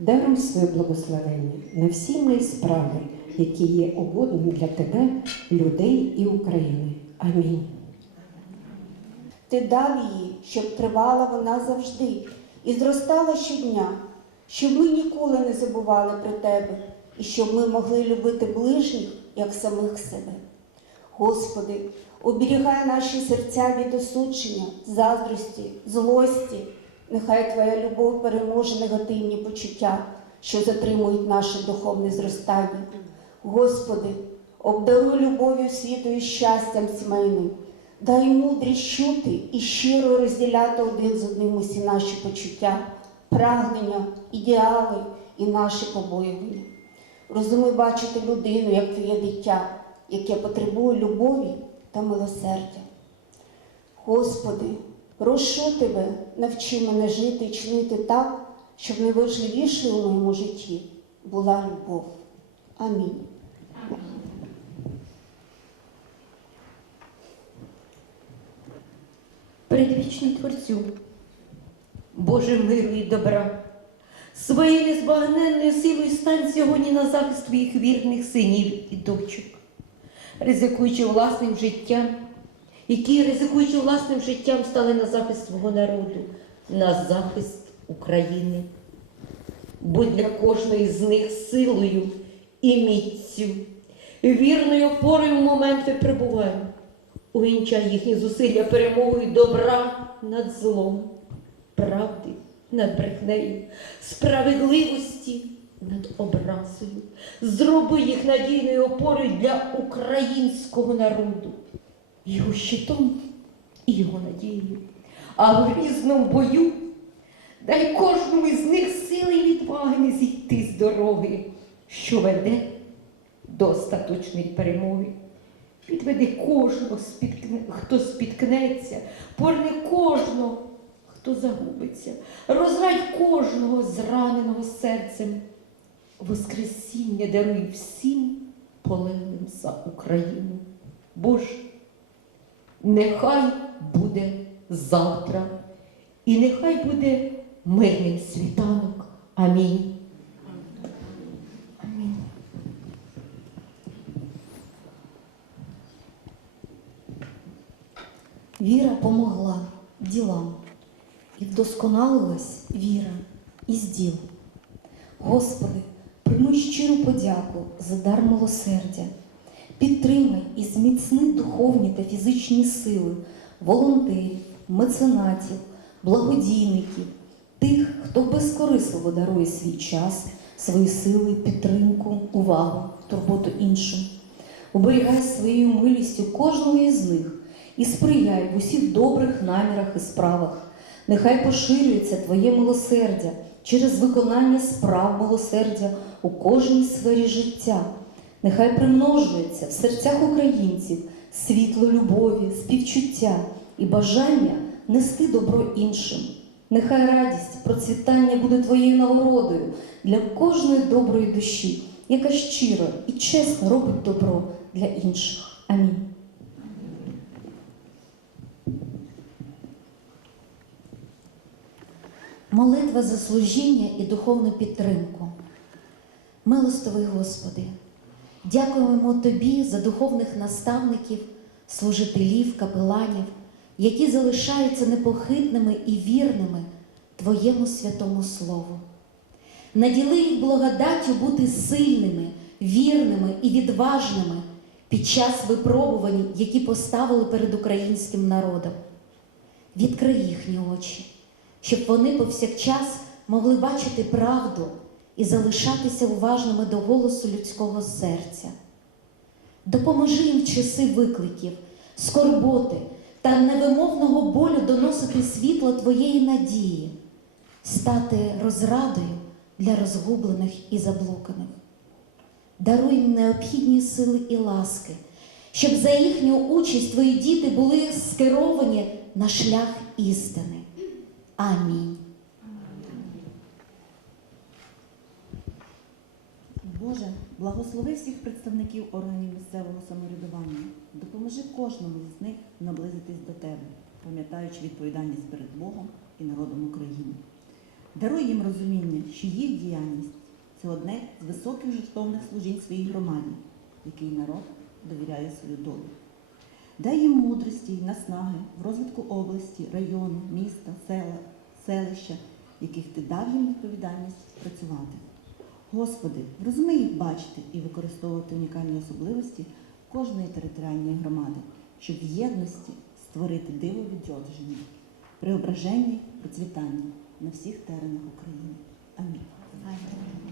Даруй своє благословення на всі мої справи, які є угодними для тебе, людей і України. Амінь. Ти дав її, щоб тривала вона завжди і зростала щодня, щоб ми ніколи не забували про тебе і щоб ми могли любити ближніх, як самих себе. Господи, оберігай наші серця від осудження, заздрості, злості. Нехай Твоя любов переможе негативні почуття, що затримують наше духовне зростання. Господи, обдаруй любов'ю світу щастям сімейним. Дай мудрість чути і щиро розділяти один з одним усі наші почуття, прагнення, ідеали і наші побоювання. Розуми бачити людину як твоє дитя, яке потребує любові та милосердя. Господи, прошу Тебе, навчи мене жити і чинити так, щоб найважливішою у моєму житті була любов. Амінь. Предвічний Творцю, Боже миру і добра, своєю незбагненною силою стань сьогодні на захист твоїх вірних синів і дочок, ризикуючи власним життям, які, ризикуючи власним життям, стали на захист свого народу, на захист України. Будь для кожної з них силою і міцю, вірною опорою в момент випробування. Увінчай їхні зусилля перемогою добра над злом, правди над брехнею, справедливості над образою. Зроби їх надійною опорою для українського народу, його щитом і його надією. А в різному бою дай кожному із них сили і відваги не зійти з дороги, що веде до остаточної перемоги. Підведи кожного, хто спіткнеться, порни кожного, хто загубиться, розрай кожного зраненого серцем. Воскресіння даруй всім полеглим за Україну. Боже, нехай буде завтра, і нехай буде мирним світанок. Амінь. Амінь. Віра помогла ділам, і вдосконалилась віра із діл. Господи, прийми щиру подяку за дар милосердя, підтримай і зміцни духовні та фізичні сили волонтерів, меценатів, благодійників, тих, хто безкорисливо дарує свій час, свої сили, підтримку, увагу, турботу іншим. Оберігай своєю милістю кожного із них і сприяй в усіх добрих намірах і справах. Нехай поширюється Твоє милосердя через виконання справ милосердя у кожній сфері життя. Нехай примножується в серцях українців світло любові, співчуття і бажання нести добро іншим. Нехай радість, процвітання буде твоєю нагородою для кожної доброї душі, яка щиро і чесно робить добро для інших. Амінь. Молитва за служіння і духовну підтримку. Милостивий Господи, дякуємо Тобі за духовних наставників, служителів, капеланів, які залишаються непохитними і вірними Твоєму святому Слову. Наділи їх благодаттю бути сильними, вірними і відважними під час випробувань, які поставили перед українським народом. Відкрий їхні очі, щоб вони повсякчас могли бачити правду і залишатися уважними до голосу людського серця. Допоможи їм в часи викликів, скорботи та невимовного болю доносити світло Твоєї надії, стати розрадою для розгублених і заблуканих. Даруй їм необхідні сили і ласки, щоб за їхню участь твої діти були скеровані на шлях істини. Амінь. Боже, благослови всіх представників органів місцевого самоврядування. Допоможи кожному з них наблизитись до Тебе, пам'ятаючи відповідальність перед Богом і народом України. Даруй їм розуміння, що їх діяння це одне з високих жертовних служінь своїй громаді, який народ довіряє свою долю. Дай їм мудрості й наснаги в розвитку області, району, міста, села, селища, яких ти дав їм відповідальність працювати. Господи, розуми їх бачити і використовувати унікальні особливості кожної територіальної громади, щоб в єдності створити диво відродження, преображення, процвітання на всіх теренах України. Амінь.